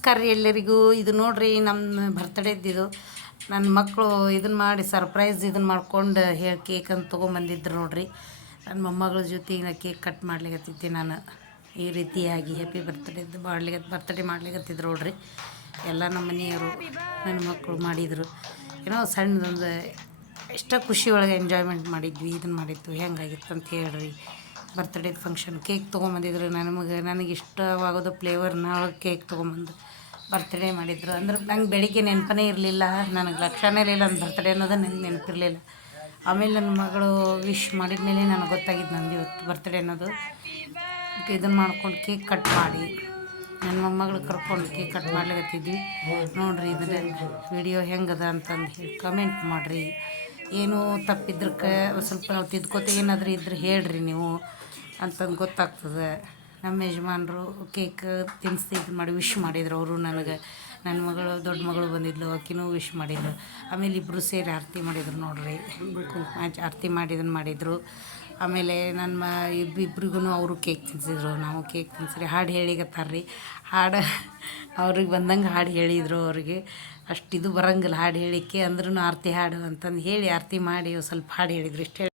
ನಮಸ್ಕಾರ ರೀ ಎಲ್ಲರಿಗೂ. ಇದು ನೋಡ್ರಿ ನಮ್ಮ ಬರ್ತಡೇದ್ದು. ನನ್ನ ಮಕ್ಕಳು ಇದನ್ನು ಮಾಡಿ ಸರ್ಪ್ರೈಸ್ ಇದನ್ನು ಮಾಡ್ಕೊಂಡು ಕೇಕ್ ಅಂತ ತೊಗೊಂಬಂದಿದ್ರು ನೋಡ್ರಿ. ನನ್ನ ಮೊಮ್ಮಗಳ ಜೊತೆ ಕೇಕ್ ಕಟ್ ಮಾಡ್ಲಿಕತ್ತಿದ್ದೆ ನಾನು. ಈ ರೀತಿಯಾಗಿ ಹ್ಯಾಪಿ ಬರ್ತಡೇ ಮಾಡ್ಲಿಕತ್ತಿದ್ರು ನೋಡ್ರಿ. ಎಲ್ಲ ನಮ್ಮ ಮನೆಯವರು ನನ್ನ ಮಕ್ಕಳು ಮಾಡಿದರು. ಏನೋ ಸಣ್ಣದೊಂದು ಎಷ್ಟೋ ಖುಷಿ ಒಳಗೆ ಎಂಜಾಯ್ಮೆಂಟ್ ಮಾಡಿದ್ವಿ. ಇದನ್ನು ಮಾಡಿತ್ತು ಹೆಂಗಾಗಿತ್ತು ಅಂತ ಹೇಳ್ರಿ. ಬರ್ತ್ಡೇ ಫಂಕ್ಷನ್ ಕೇಕ್ ತೊಗೊಂಬಂದಿದ್ರು. ನನಗೆ ಇಷ್ಟವಾಗೋದು ಫ್ಲೇವರ್ನ ಕೇಕ್ ತೊಗೊಂಬಂದು ಬರ್ತ್ಡೇ ಮಾಡಿದ್ರು. ಅಂದ್ರೆ ನಂಗೆ ಬೆಳಿಗ್ಗೆ ನೆನಪೇ ಇರಲಿಲ್ಲ, ನನಗೆ ಲಕ್ಷಣನೇ ಇರಲಿಲ್ಲ ನನ್ನ ಬರ್ತ್ಡೇ ಅನ್ನೋದು ನನಗೆ ನೆನಪಿರಲಿಲ್ಲ. ಆಮೇಲೆ ನನ್ನ ಮಗಳು ವಿಶ್ ಮಾಡಿದ ಮೇಲೆ ನನಗೆ ಗೊತ್ತಾಗಿದ್ದು ನಂದು ಇವತ್ತು ಬರ್ತ್ಡೇ ಅನ್ನೋದು. ಇದನ್ನು ಮಾಡ್ಕೊಂಡು ಕೇಕ್ ಕಟ್ ಮಾಡಿ ನನ್ನ ಮೊಮ್ಮಗಳು ಕರ್ಕೊಂಡು ಕೇಕ್ ಕಟ್ ಮಾಡ್ಲಿಕತ್ತಿದ್ವಿ ನೋಡಿರಿ. ಇದನ್ನು ವಿಡಿಯೋ ಹೆಂಗದ ಅಂತಂದು ಹೇಳಿ ಕಮೆಂಟ್ ಮಾಡಿರಿ. ಏನೂ ತಪ್ಪಿದ್ರಕ್ಕೆ ಸ್ವಲ್ಪ ನಾವು ತಿದ್ಕೋತೆ ಏನಾದರೂ ಇದ್ರೆ ಹೇಳ್ರಿ ನೀವು ಅಂತಂದು ಗೊತ್ತಾಗ್ತದೆ. ನಮ್ಮ ಯಜಮಾನರು ಕೇಕ್ ತಿನ್ನಿಸಿ ಇದು ಮಾಡಿ ವಿಶ್ ಮಾಡಿದ್ರು. ಅವರು ನನಗೆ ನನ್ನ ಮಗಳು ದೊಡ್ಡ ಮಗಳು ಬಂದಿದ್ಲು, ಆಕಿನೂ ವಿಶ್ ಮಾಡಿದ್ರು. ಆಮೇಲೆ ಇಬ್ಬರು ಸೇರಿ ಆರತಿ ಮಾಡಿದ್ರು ನೋಡ್ರಿ. ಆರತಿ ಮಾಡಿದ್ರು. ಆಮೇಲೆ ನನ್ನ ಇಬ್ಬರಿಗೂ ಅವರು ಕೇಕ್ ತಿನ್ನಿಸಿದ್ರು, ನಾವು ಕೇಕ್ ತಿನ್ನಿಸ್ರಿ. ಹಾಡು ಹೇಳಿಗತ್ತಾರ್ರಿ. ಹಾಡು ಅವ್ರಿಗೆ ಬಂದಂಗೆ ಹಾಡು ಹೇಳಿದರು. ಅವ್ರಿಗೆ ಅಷ್ಟು ಇದು ಬರೋಂಗಿಲ್ಲ ಹಾಡು ಹೇಳಿಕೆ, ಅಂದ್ರೂ ಆರತಿ ಹಾಡು ಅಂತಂದು ಹೇಳಿ ಆರತಿ ಮಾಡಿ ಸ್ವಲ್ಪ ಹಾಡು ಹೇಳಿದ್ರು. ಇಷ್ಟೇ.